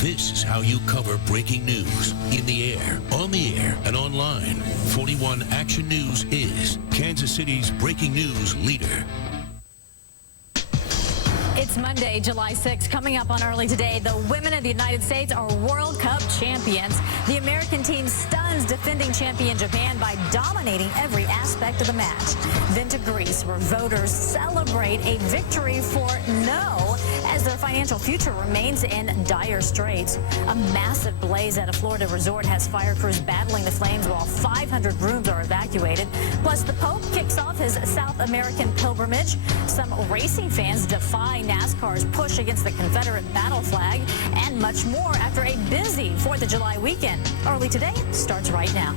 This is how you cover breaking news in the air, on the air, and online. 41 Action News is Kansas City's breaking news leader. It's Monday, July 6th. Coming up on Early Today, the women of the United States are World Cup champions. The American team stuns defending champion Japan by dominating every aspect of the match. Then to Greece, where voters celebrate a victory for no, as their financial future remains in dire straits. A massive blaze at a Florida resort has fire crews battling the flames while 500 rooms are evacuated. Plus, the Pope kicks off his South American pilgrimage. Some racing fans defy NASCAR's push against the Confederate battle flag, and much more after a busy 4th of July weekend. Early Today starts right now.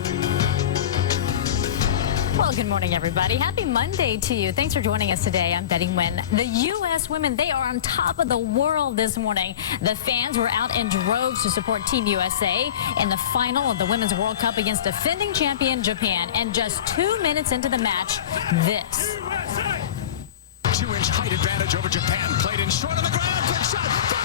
Well, good morning, everybody. Happy Monday to you. Thanks for joining us today. I'm Betty Nguyen. The U.S. women, they are on top of the world this morning. The fans were out in droves to support Team USA in the final of the Women's World Cup against defending champion Japan. And just 2 minutes into the match, this. 2-inch height advantage over Japan. Played in short on the ground. Quick shot. Goal!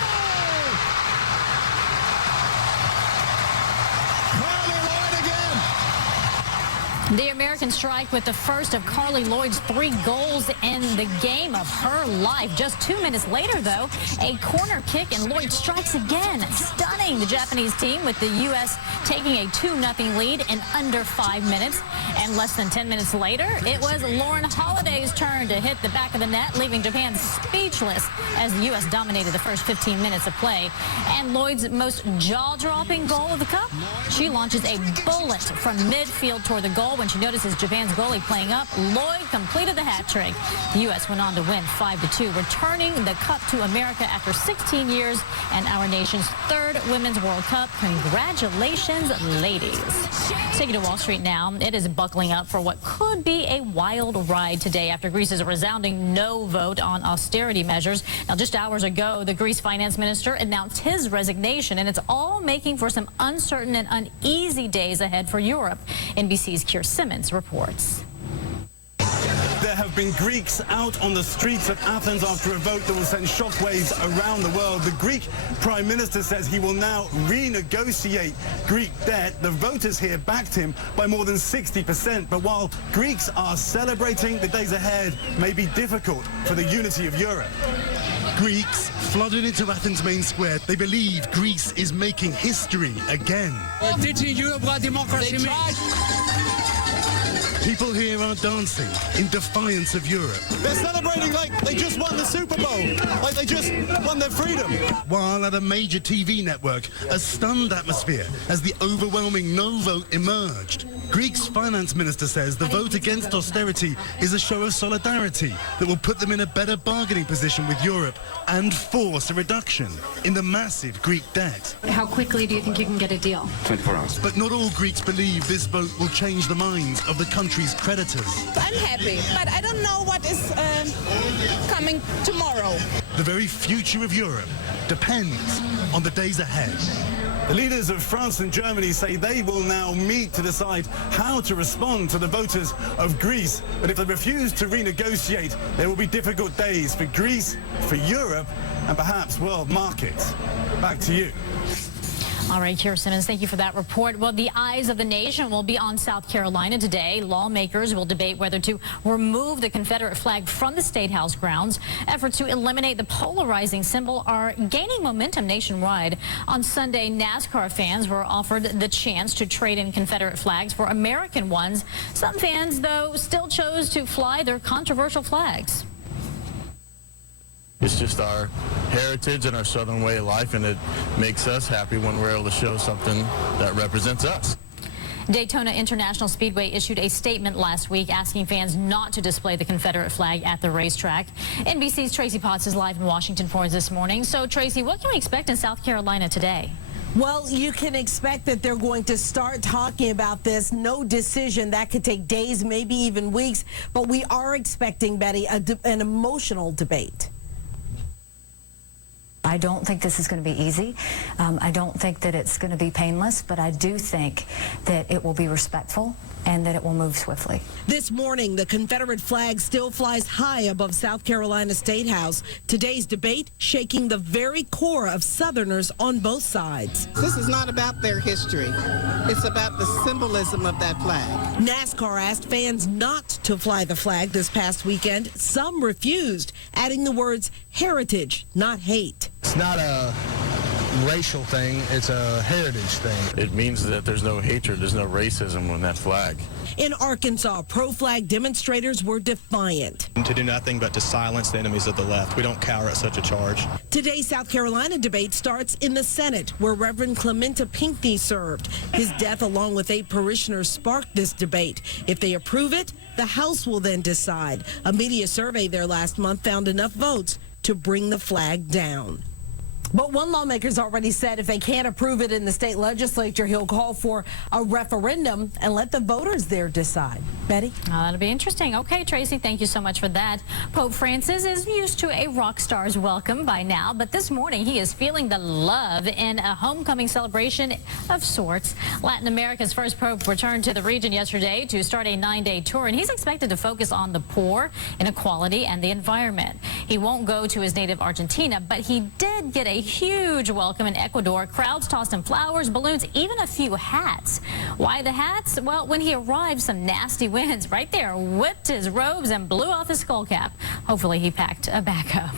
Carly Lloyd again. The American strike with the first of Carly Lloyd's 3 goals in the game of her life. Just 2 minutes later, though, a corner kick, and Lloyd strikes again, stunning the Japanese team, with the U.S. taking a 2-0 lead in under 5 minutes. And less than 10 minutes later, it was Lauren Holiday's turn to hit the back of the net, leaving Japan speechless as the U.S. dominated the first 15 minutes of play. And Lloyd's most jaw-dropping goal of the Cup, she launches a bullet from midfield toward the goal. When she notices Japan's goalie playing up, Lloyd completed the hat trick. The U.S. went on to win 5-2, returning the Cup to America after 16 years and our nation's 3rd Women's World Cup. Congratulations, ladies. Take it to Wall Street now. It is buckling up for what could be a wild ride today after Greece's resounding no vote on austerity measures. Now, just hours ago, the Greece finance minister announced his resignation, and it's all making for some uncertain and uneasy days ahead for Europe. NBC's Keir Simmons reports. There have been Greeks out on the streets of Athens after a vote that will send shockwaves around the world. The Greek Prime Minister says he will now renegotiate Greek debt. The voters here backed him by more than 60%. But while Greeks are celebrating, the days ahead may be difficult for the unity of Europe. Greeks flooded into Athens' main square. They believe Greece is making history again. People here are dancing in defiance of Europe. They're celebrating like they just won the Super Bowl, like they just won their freedom. While at a major TV network, a stunned atmosphere as the overwhelming no vote emerged. Greece's finance minister says the vote against austerity is a show of solidarity that will put them in a better bargaining position with Europe and force a reduction in the massive Greek debt. How quickly do you think you can get a deal? 24 hours. But not all Greeks believe this vote will change the minds of the country's creditors. I'm happy, but I don't know what is coming tomorrow. The very future of Europe depends on the days ahead. The leaders of France and Germany say they will now meet to decide how to respond to the voters of Greece. But if they refuse to renegotiate, there will be difficult days for Greece, for Europe, and perhaps world markets. Back to you. All right, Keir Simmons, thank you for that report. Well, the eyes of the nation will be on South Carolina today. Lawmakers will debate whether to remove the Confederate flag from the State House grounds. Efforts to eliminate the polarizing symbol are gaining momentum nationwide. On Sunday, NASCAR fans were offered the chance to trade in Confederate flags for American ones. Some fans, though, still chose to fly their controversial flags. It's just our heritage and our Southern way of life, and it makes us happy when we're able to show something that represents us. Daytona International Speedway issued a statement last week asking fans not to display the Confederate flag at the racetrack. NBC's Tracy Potts is live in Washington for us this morning. So, Tracy, what can we expect in South Carolina today? Well, you can expect that they're going to start talking about this. No decision. That could take days, maybe even weeks. But we are expecting, Betty, an emotional debate. I don't think this is going to be easy. I don't think that it's going to be painless, but I do think that it will be respectful and that it will move swiftly. This morning, the Confederate flag still flies high above South Carolina State House. Today's debate shaking the very core of Southerners on both sides. This is not about their history. It's about the symbolism of that flag. NASCAR asked fans not to fly the flag this past weekend. Some refused, adding the words heritage, not hate. It's not a racial thing, it's a heritage thing. It means that there's no hatred, there's no racism on that flag. In Arkansas, pro-flag demonstrators were defiant. To do nothing but to silence the enemies of the left. We don't cower at such a charge. Today's South Carolina debate starts in the Senate, where Reverend Clementa Pinckney served. His death, along with 8 parishioners, sparked this debate. If they approve it, the House will then decide. A media survey there last month found enough votes to bring the flag down. But one lawmaker's already said if they can't approve it in the state legislature, he'll call for a referendum and let the voters there decide. Betty? That'll be interesting. Okay, Tracy, thank you so much for that. Pope Francis is used to a rock star's welcome by now, but this morning he is feeling the love in a homecoming celebration of sorts. Latin America's first pope returned to the region yesterday to start a 9-day tour, and he's expected to focus on the poor, inequality, and the environment. He won't go to his native Argentina, but he did get a huge welcome in Ecuador. Crowds tossed him flowers, balloons, even a few hats. Why the hats? Well, when he arrived, some nasty winds right there whipped his robes and blew off his skull cap. Hopefully he packed a backup.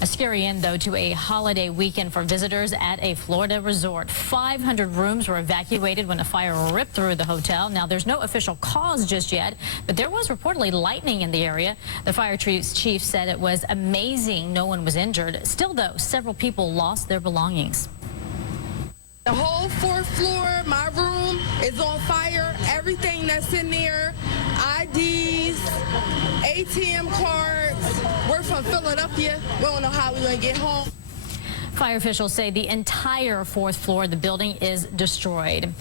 A scary end, though, to a holiday weekend for visitors at a Florida resort. 500 rooms were evacuated when a fire ripped through the hotel. Now, there's no official cause just yet, but there was reportedly lightning in the area. The fire chief said it was amazing no one was injured. Still, though, several people lost their belongings. The whole 4th floor, my room, is on fire. Everything that's in there, IDs, ATM cards. We're from Philadelphia. We don't know how we're going to get home. Fire officials say the entire 4th floor of the building is destroyed.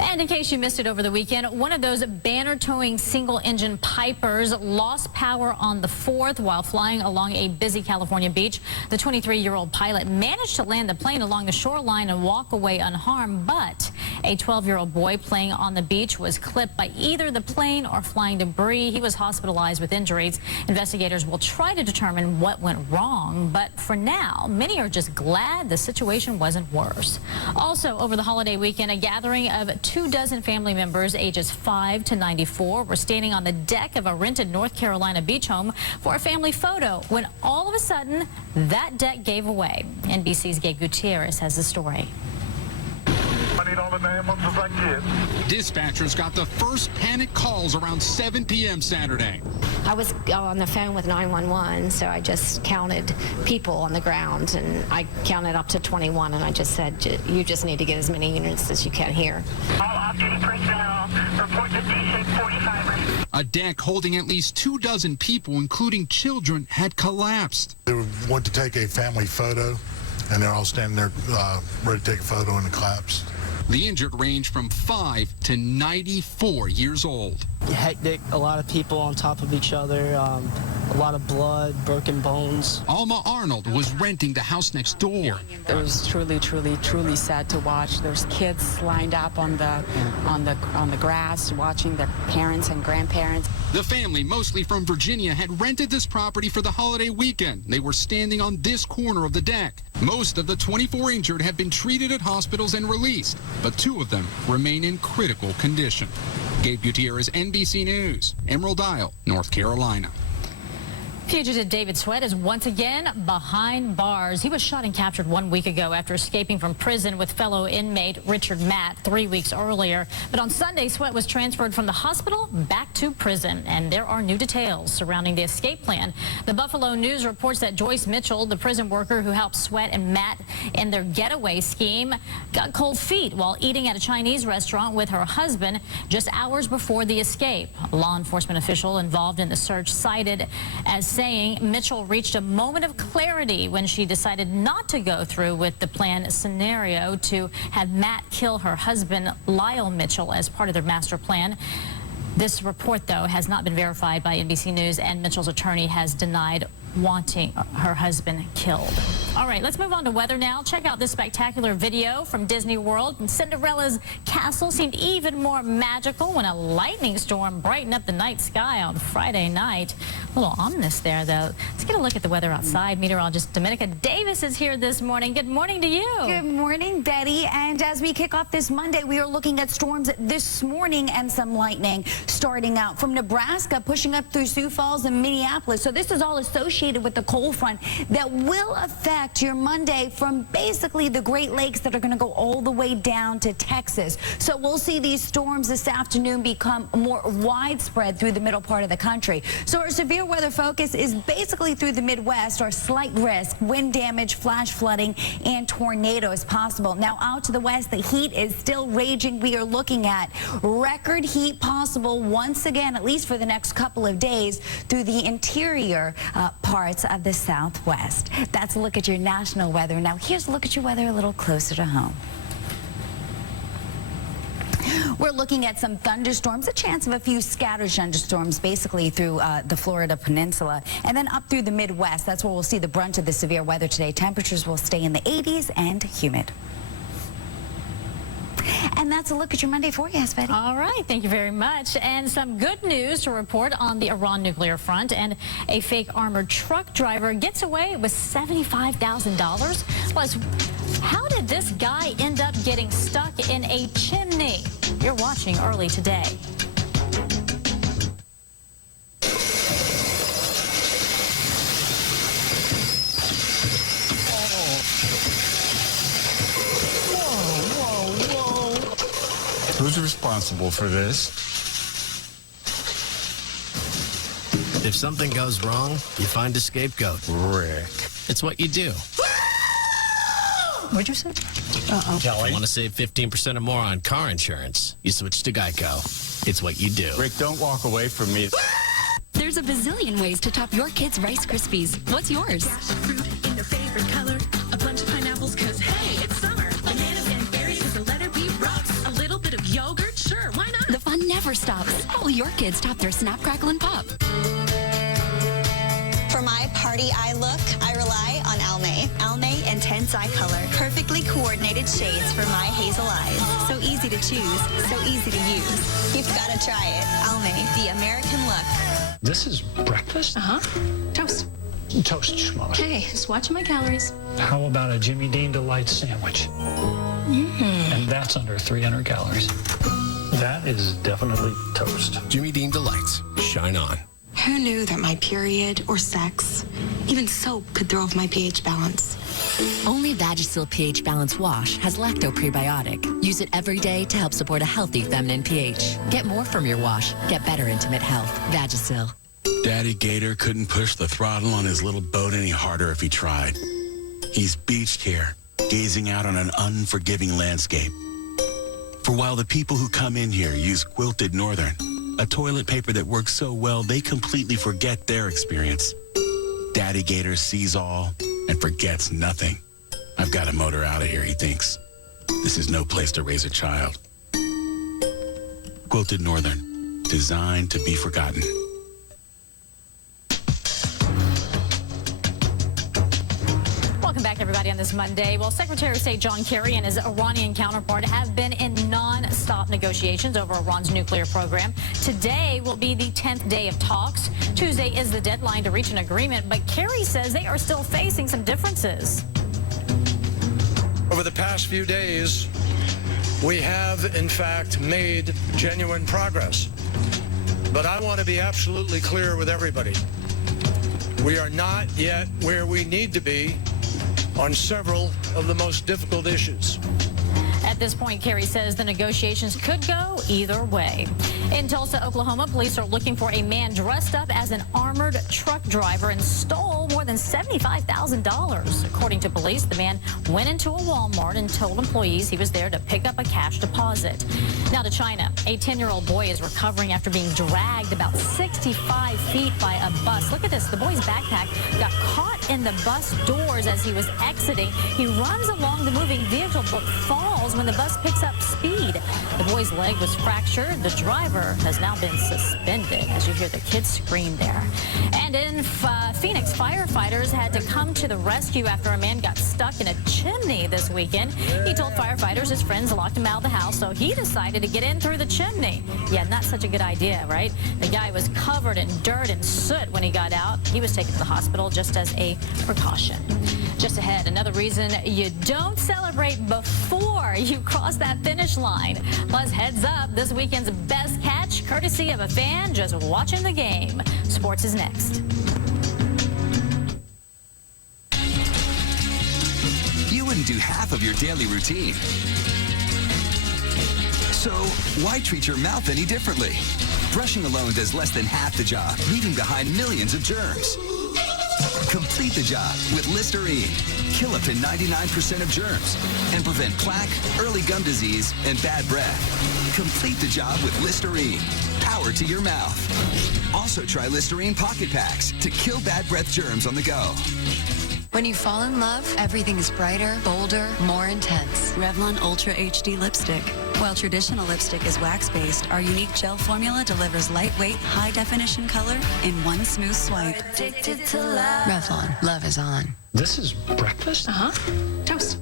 And in case you missed it over the weekend, one of those banner-towing single-engine Pipers lost power on the 4th while flying along a busy California beach. The 23-year-old pilot managed to land the plane along the shoreline and walk away unharmed, but a 12-year-old boy playing on the beach was clipped by either the plane or flying debris. He was hospitalized with injuries. Investigators will try to determine what went wrong, but for now, many are just glad the situation wasn't worse. Also, over the holiday weekend, a gathering of 24 family members ages 5 to 94 were standing on the deck of a rented North Carolina beach home for a family photo when all of a sudden that deck gave away. NBC's Gabe Gutierrez has the story. I need all the ambulances I can. Dispatchers got the first panic calls around 7 p.m. Saturday. I was on the phone with 911, so I just counted people on the ground, and I counted up to 21, and I just said, you just need to get as many units as you can here. All off-duty personnel, report to station 45. A deck holding at least 24 people, including children, had collapsed. They went to take a family photo, and they're all standing there ready to take a photo, and it collapsed. The injured range from 5 to 94 years old. Hectic, a lot of people on top of each other, a lot of blood, broken bones. Alma Arnold was renting the house next door. It was truly, truly, truly sad to watch. There's kids lined up on the grass watching their parents and grandparents. The family, mostly from Virginia, had rented this property for the holiday weekend. They were standing on this corner of the deck. Most of the 24 injured have been treated at hospitals and released, but 2 of them remain in critical condition. Gabe Gutierrez, NBC News, Emerald Isle, North Carolina. Fugitive David Sweat is once again behind bars. He was shot and captured 1 week ago after escaping from prison with fellow inmate Richard Matt 3 weeks earlier. But on Sunday, Sweat was transferred from the hospital back to prison, and there are new details surrounding the escape plan. The Buffalo News reports that Joyce Mitchell, the prison worker who helped Sweat and Matt in their getaway scheme, got cold feet while eating at a Chinese restaurant with her husband just hours before the escape. A law enforcement official involved in the search cited as saying Mitchell reached a moment of clarity when she decided not to go through with the planned scenario to have Matt kill her husband, Lyle Mitchell, as part of their master plan. This report, though, has not been verified by NBC News, and Mitchell's attorney has denied wanting her husband killed. All right, let's move on to weather now. Check out this spectacular video from Disney World. Cinderella's castle seemed even more magical when a lightning storm brightened up the night sky on Friday night. A little ominous there, though. Let's get a look at the weather outside. Meteorologist Dominica Davis is here this morning. Good morning to you. Good morning, Betty. And as we kick off this Monday, we are looking at storms this morning and some lightning starting out from Nebraska, pushing up through Sioux Falls and Minneapolis. So this is all associated with the cold front that will affect your Monday from basically the Great Lakes that are going to go all the way down to Texas. So we'll see these storms this afternoon become more widespread through the middle part of the country. So our severe weather focus is basically through the Midwest. Our slight risk, wind damage, flash flooding, and tornadoes possible. Now out to the west, the heat is still raging. We are looking at record heat possible once again, at least for the next couple of days, through the interior parts of the Southwest. That's a look at your national weather. Now here's a look at your weather a little closer to home. We're looking at some thunderstorms, a chance of a few scattered thunderstorms basically through the Florida Peninsula and then up through the Midwest. That's where we'll see the brunt of the severe weather today. Temperatures will stay in the 80s and humid. And that's a look at your Monday forecast, Betty. All right, thank you very much. And some good news to report on the Iran nuclear front. And a fake armored truck driver gets away with $75,000. Plus, how did this guy end up getting stuck in a chimney? You're watching Early Today. Who's responsible for this? If something goes wrong, you find a scapegoat. Rick. It's what you do. What'd you say? Kelly. Want to save 15% or more on car insurance? You switch to Geico. It's what you do. Rick, don't walk away from me. There's a bazillion ways to top your kids' Rice Krispies. What's yours? Fruit in their favorite color. A bunch of pineapples because, hey, it's summer. Bananas and berries with the letter B rocks. A little bit of yogurt, sure, why not? The fun never stops. How will your kids top their Snap, Crackle, and Pop? For my party eye look, I rely on Almay. Almay Intense Eye Color. Perfectly coordinated shades for my hazel eyes. So easy to choose, so easy to use. You've got to try it. Almay, the American look. This is breakfast? Uh-huh. Toast. Toast schmuck. Okay, just watching my calories. How about a Jimmy Dean Delight sandwich? And that's under 300 calories. That is definitely toast. Jimmy Dean Delights. Shine on. Who knew that my period or sex, even soap, could throw off my pH balance? Only Vagisil pH Balance Wash has lacto prebiotic. Use it every day to help support a healthy feminine pH. Get more from your wash. Get better intimate health. Vagisil. Daddy Gator couldn't push the throttle on his little boat any harder if he tried. He's beached here, gazing out on an unforgiving landscape. For while the people who come in here use Quilted Northern, a toilet paper that works so well they completely forget their experience, Daddy Gator sees all and forgets nothing. I've got to motor out of here, he thinks. This is no place to raise a child. Quilted Northern, designed to be forgotten. Welcome back, everybody, on this Monday. Well, Secretary of State John Kerry and his Iranian counterpart have been in non-stop negotiations over Iran's nuclear program. Today will be the 10th day of talks. Tuesday is the deadline to reach an agreement, but Kerry says they are still facing some differences. Over the past few days, we have, in fact, made genuine progress. But I want to be absolutely clear with everybody. We are not yet where we need to be on several of the most difficult issues. At this point, Kerry says the negotiations could go either way. In Tulsa, Oklahoma, police are looking for a man dressed up as an armored truck driver and stole more than $75,000. According to police, the man went into a Walmart and told employees he was there to pick up a cash deposit. Now to China. A 10-year-old boy is recovering after being dragged about 65 feet by a bus. Look at this. The boy's backpack got caught in the bus doors as he was exiting. He runs along the moving vehicle but falls when the the bus picks up speed. The boy's leg was fractured. The driver has now been suspended, as you hear the kids scream there. And in Phoenix, firefighters had to come to the rescue after a man got stuck in a chimney this weekend. He told firefighters his friends locked him out of the house, so he decided to get in through the chimney. Yeah, not such a good idea, right? The guy was covered in dirt and soot when he got out. He was taken to the hospital just as a precaution. Just ahead, another reason you don't celebrate before you cross that finish line. Plus, heads up, this weekend's best catch, courtesy of a fan just watching the game. Sports is next. You wouldn't do half of your daily routine. So, why treat your mouth any differently? Brushing alone does less than half the job, leaving behind millions of germs. Complete the job with Listerine. Kill up to 99% of germs and prevent plaque, early gum disease, and bad breath. Complete the job with Listerine. Power to your mouth. Also try Listerine Pocket Packs to kill bad breath germs on the go. When you fall in love, everything is brighter, bolder, more intense. Revlon Ultra HD Lipstick. While traditional lipstick is wax-based, our unique gel formula delivers lightweight, high-definition color in one smooth swipe. Addicted to love. Revlon. Love is on. This is breakfast? Uh-huh. Toast.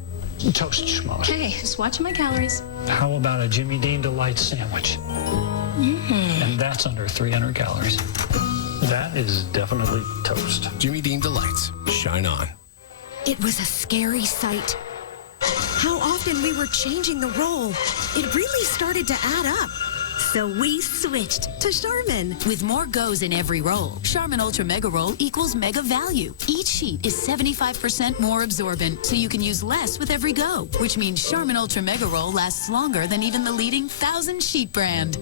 Toast schmoes. Hey, just watching my calories. How about a Jimmy Dean Delight sandwich? And that's under 300 calories. That is definitely toast. Jimmy Dean Delights. Shine on. It was a scary sight. How often we were changing the roll. It really started to add up. So we switched to Charmin. With more goes in every roll, Charmin Ultra Mega Roll equals mega value. Each sheet is 75% more absorbent, so you can use less with every go, which means Charmin Ultra Mega Roll lasts longer than even the leading 1,000 sheet brand.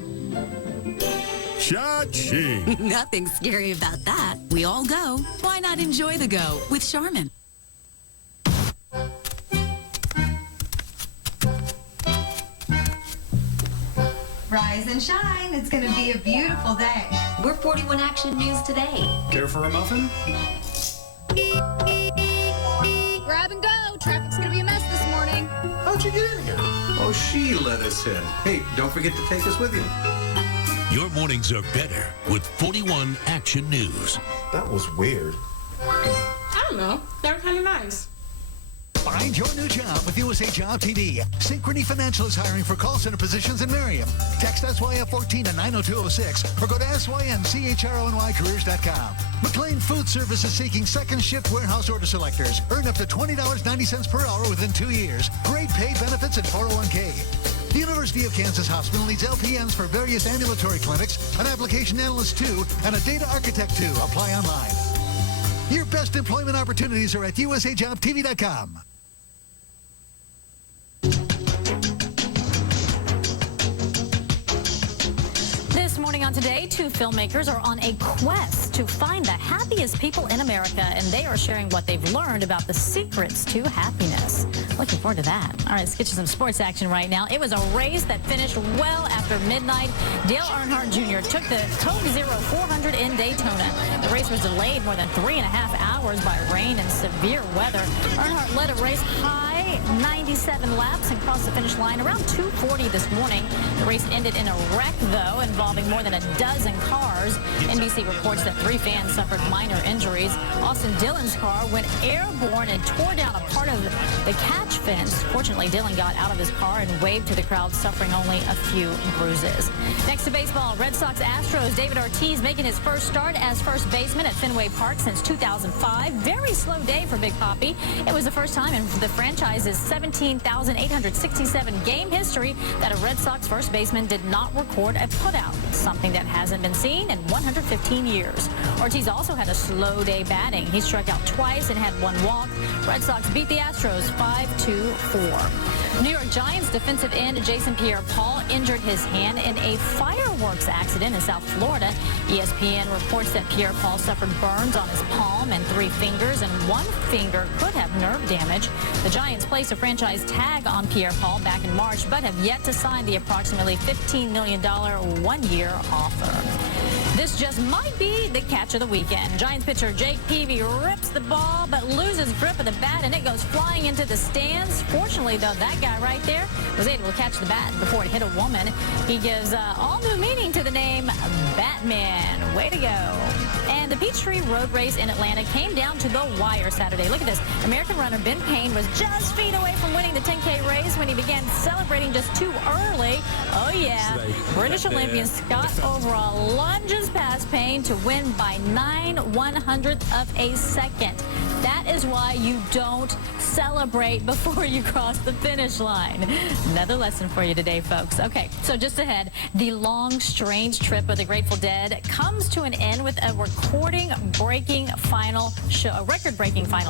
Cha-ching. Nothing scary about that. We all go. Why not enjoy the go with Charmin? Rise and shine. It's going to be a beautiful day. We're 41 Action News today. Care for a muffin? Grab and go. Traffic's going to be a mess this morning. How'd you get in here? Oh, she let us in. Hey, don't forget to take us with you. Your mornings are better with 41 Action News. That was weird. I don't know. They were kind of nice. Find your new job with USA Job TV. Synchrony Financial is hiring for call center positions in Merriam. Text SYF14 to 90206 or go to SYNCHRONYcareers.com. McLean Food Service is seeking second shift warehouse order selectors. Earn up to $20.90 per hour within 2 years. Great pay, benefits, and 401k. The University of Kansas Hospital needs LPNs for various ambulatory clinics, an application analyst 2, and a data architect 2. Apply online. Your best employment opportunities are at usajobtv.com. This morning on Today, two filmmakers are on a quest to find the happiest people in America, and they are sharing what they've learned about the secrets to happiness. Looking forward to that. All right, let's get you some sports action right now. It was a race that finished well after midnight. Dale Earnhardt Jr. took the Coke Zero 400 in Daytona. The race was delayed more than 3.5 hours by rain and severe weather. Earnhardt led a race high 97 laps and crossed the finish line around 2:40 this morning. The race ended in a wreck, though, involving more than a dozen cars. NBC reports that 3 fans suffered minor injuries. Austin Dillon's car went airborne and tore down a part of the catch fence. Fortunately, Dillon got out of his car and waved to the crowd, suffering only a few bruises. Next to baseball, Red Sox Astros. David Ortiz making his first start as first baseman at Fenway Park since 2005. Very slow day for Big Papi. It was the first time in the franchise's 17,867 game history that a Red Sox first baseman did not record a putout, something that hasn't been seen in 115 years. Ortiz also had a slow day batting. He struck out twice and had 1 walk. Red Sox beat the Astros 5-4. New York Giants defensive end Jason Pierre-Paul injured his hand in a fireworks accident in South Florida. ESPN reports that Pierre-Paul suffered burns on his palm and 3 fingers, and 1 finger could have nerve damage. The Giants placed a franchise tag on Pierre-Paul back in March, but have yet to sign the approximately $15 million one-year offer. This just might be the catch of the weekend. Giants pitcher Jake Peavy rips the ball, but loses grip of the bat, and it goes flying into the stands. Fortunately, though, that guy right there was able to catch the bat before it hit a woman. He gives all new meaning to the name Batman. Way to go. And the Peachtree Road Race in Atlanta came down to the wire Saturday. Look at this. American runner Ben Payne was just feet away from winning the 10K race when he began celebrating just too early. Oh, yeah. British Olympian Scott Overall lunges past Payne to win by 9/100ths of a second. That is why you don't celebrate before you cross the finish line. Another lesson for you today, folks. Okay, so just ahead, the long, strange trip of the Grateful Dead comes to an end with a record-breaking final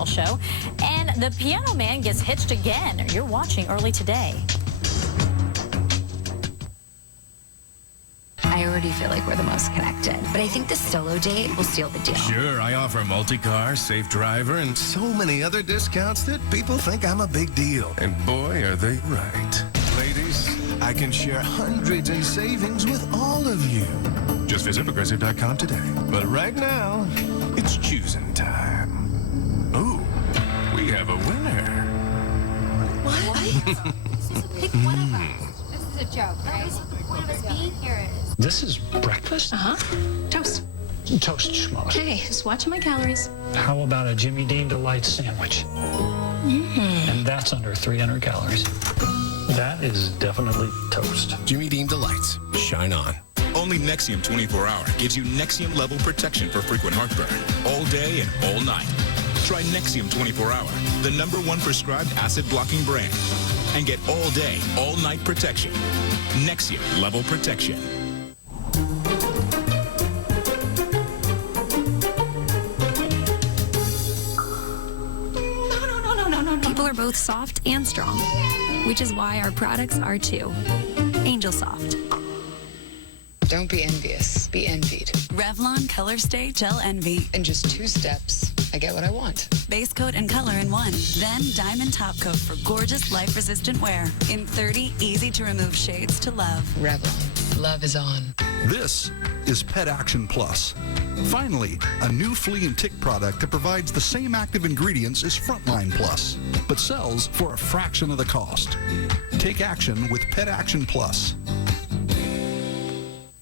show, and the Piano Man gets hitched again. You're watching early today. I already feel like we're the most connected, but I think the solo date will seal the deal. Sure, I offer multi-car, safe driver, and so many other discounts that people think I'm a big deal. And boy, are they right. Ladies, I can share hundreds in savings with all of you. Just visit Progressive.com today. But right now, it's choosing time. Ooh, we have a winner. What? Pick one of us. This is a joke, right? One of us being here is. This is breakfast? Toast. Toast schmoes. Okay, just watching my calories. How about a Jimmy Dean Delight sandwich? And that's under 300 calories. That is definitely toast. Jimmy Dean Delights. Shine on. Only Nexium 24-hour gives you Nexium level protection for frequent heartburn, all day and all night. Try Nexium 24-hour, the #1 prescribed acid-blocking brand, and get all day, all night protection. Nexium level protection. People are both soft and strong, which is why our products are too. Angel Soft. Don't be envious, be envied. Revlon Color Stay Gel Envy. In just 2 steps, I get what I want. Base coat and color in 1. Then diamond top coat for gorgeous life-resistant wear. In 30 easy-to-remove shades to love. Revlon. Love is on. This is Pet Action Plus. Finally, a new flea and tick product that provides the same active ingredients as Frontline Plus, but sells for a fraction of the cost. Take action with Pet Action Plus.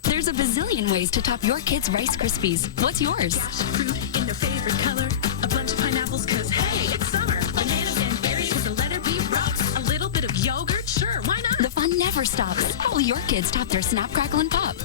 There's a bazillion ways to top your kids' Rice Krispies. What's yours? Fruit in their favorite color. A bunch of pineapples, cause hey, it's summer. Bananas and berries with the letter B rocks. A little bit of yogurt, sure, why not? The fun never stops. How will your kids top their Snap, Crackle, and Pop?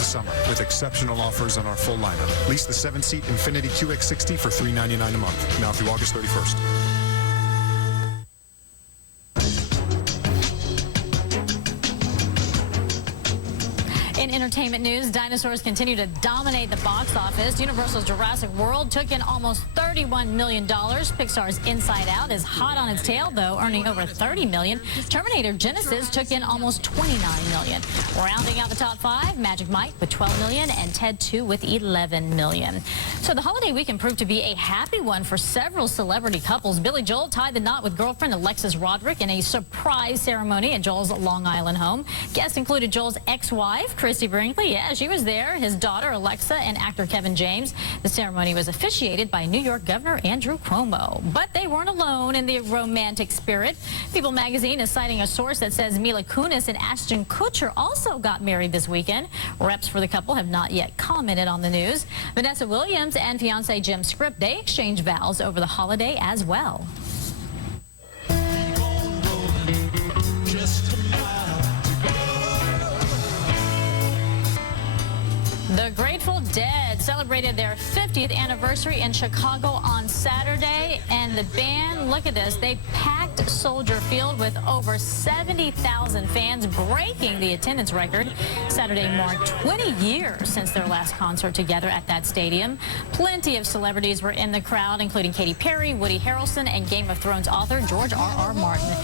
Summer with exceptional offers on our full lineup. Lease the 7-seat Infiniti QX60 for $399 a month, now through August 31st. In entertainment news, dinosaurs continue to dominate the box office. Universal's Jurassic World took in almost $31 million. Pixar's Inside Out is hot on its tail, though, earning over $30 million. Terminator Genesis took in almost $29 million. Rounding out the top 5, Magic Mike with $12 million and Ted 2 with $11 million. So the holiday weekend proved to be a happy one for several celebrity couples. Billy Joel tied the knot with girlfriend Alexis Roderick in a surprise ceremony at Joel's Long Island home. Guests included Joel's ex-wife, Christy Brinkley. Yeah, she was there. His daughter, Alexa, and actor Kevin James. The ceremony was officiated by New York Governor Andrew Cuomo. But they weren't alone in the romantic spirit. People magazine is citing a source that says Mila Kunis and Ashton Kutcher also got married this weekend. Reps for the couple have not yet commented on the news. Vanessa Williams and fiancé Jim Script, they exchanged vows over the holiday as well. The Grateful Dead celebrated their 50th anniversary in Chicago on Saturday, and the band, look at this, they packed Soldier Field with over 70,000 fans, breaking the attendance record. Saturday marked 20 years since their last concert together at that stadium. Plenty of celebrities were in the crowd, including Katy Perry, Woody Harrelson, and Game of Thrones author George R.R. Martin.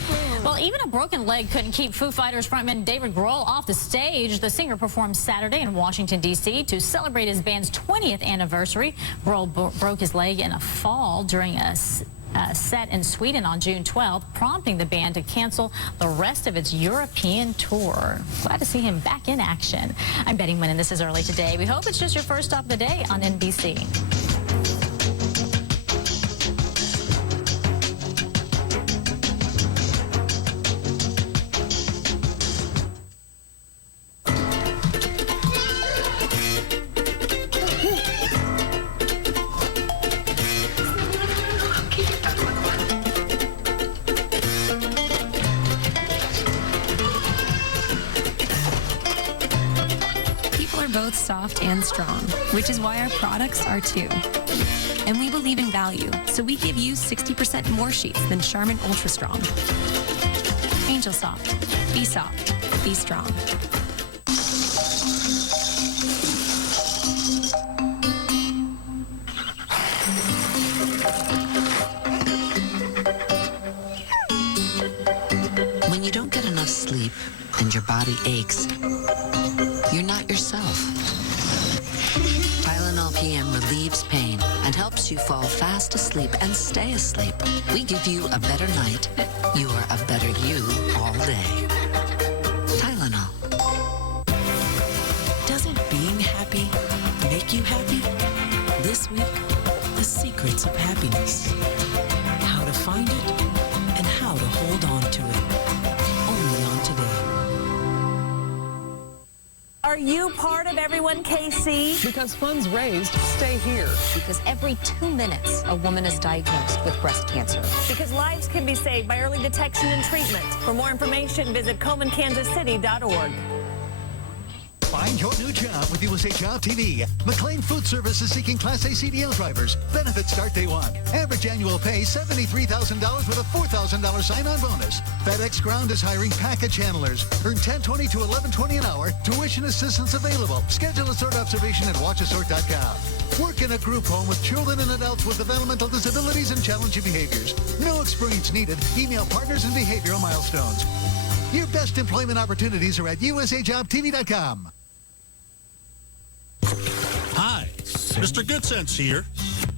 Well, even a broken leg couldn't keep Foo Fighters frontman David Grohl off the stage. The singer performed Saturday in Washington, D.C. to celebrate his band's 20th anniversary. Grohl broke his leg in a fall during a set in Sweden on June 12th, prompting the band to cancel the rest of its European tour. Glad to see him back in action. I'm Betty Wynn, and this is Early Today. We hope it's just your first stop of the day on NBC. Both soft and strong, which is why our products are too. And we believe in value, so we give you 60% more sheets than Charmin Ultra Strong. Angel Soft. Be soft. Be strong. When you don't get enough sleep and your body aches, you're not yourself. Tylenol PM relieves pain and helps you fall fast asleep and stay asleep. We give you a better night. You're a better you all day. Tylenol. Doesn't being happy make you happy? This week, the secrets of happiness. How to find it and how to hold on to it. Only on Today. Are you part of Everyone KC? Because funds raised stay here. Because every 2 minutes, a woman is diagnosed with breast cancer. Because lives can be saved by early detection and treatment. For more information, visit ColemanKansasCity.org. Find your new job with USA Job TV. McLean Food Service is seeking Class A CDL drivers. Benefits start day one. Average annual pay $73,000 with a $4,000 sign-on bonus. FedEx Ground is hiring package handlers. Earn $10.20 to $11.20 an hour. Tuition assistance available. Schedule a sort observation at watchasort.com. Work in a group home with children and adults with developmental disabilities and challenging behaviors. No experience needed. Email partners and behavioral milestones. Your best employment opportunities are at usajobtv.com. Hi, Mr. Good Sense here.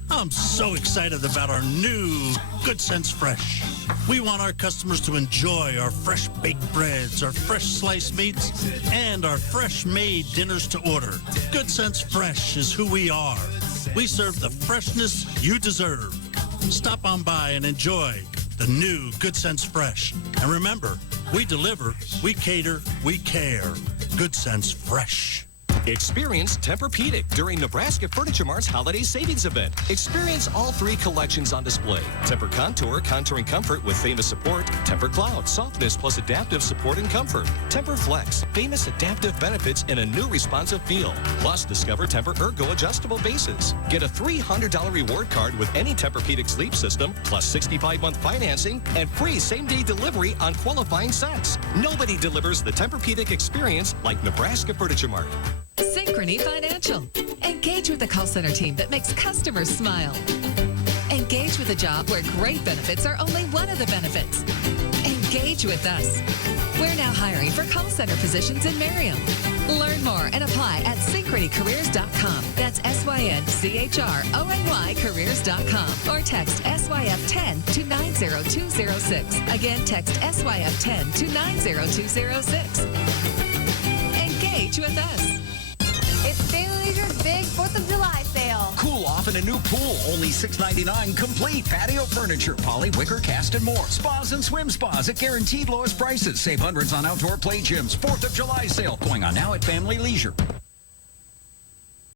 I'm so excited about our new Good Sense Fresh. We want our customers to enjoy our fresh baked breads, our fresh sliced meats, and our fresh made dinners to order. Good Sense Fresh is who we are. We serve the freshness you deserve. Stop on by and enjoy the new Good Sense Fresh. And remember, we deliver, we cater, we care. Good Sense Fresh. Experience Tempur-Pedic during Nebraska Furniture Mart's Holiday Savings Event. Experience all 3 collections on display. Tempur Contour, contouring comfort with famous support. Tempur Cloud, softness plus adaptive support and comfort. Tempur Flex, famous adaptive benefits and a new responsive feel. Plus, discover Tempur Ergo adjustable bases. Get a $300 reward card with any Tempur-Pedic sleep system, plus 65-month financing and free same-day delivery on qualifying sets. Nobody delivers the Tempur-Pedic experience like Nebraska Furniture Mart. Synchrony Financial. Engage with the call center team that makes customers smile. Engage with a job where great benefits are only one of the benefits. Engage with us. We're now hiring for call center positions in Merriam. Learn more and apply at synchronycareers.com. That's SYNCHRONY careers.com. Or text SYF10 to 90206. Again, text SYF10 to 90206. Engage with us. It's Daily Leisure's big 4th of July sale. Cool off in a new pool, only $6.99 complete. Patio furniture, poly, wicker, cast, and more. Spas and swim spas at guaranteed lowest prices. Save hundreds on outdoor play gyms. 4th of July sale going on now at Family Leisure.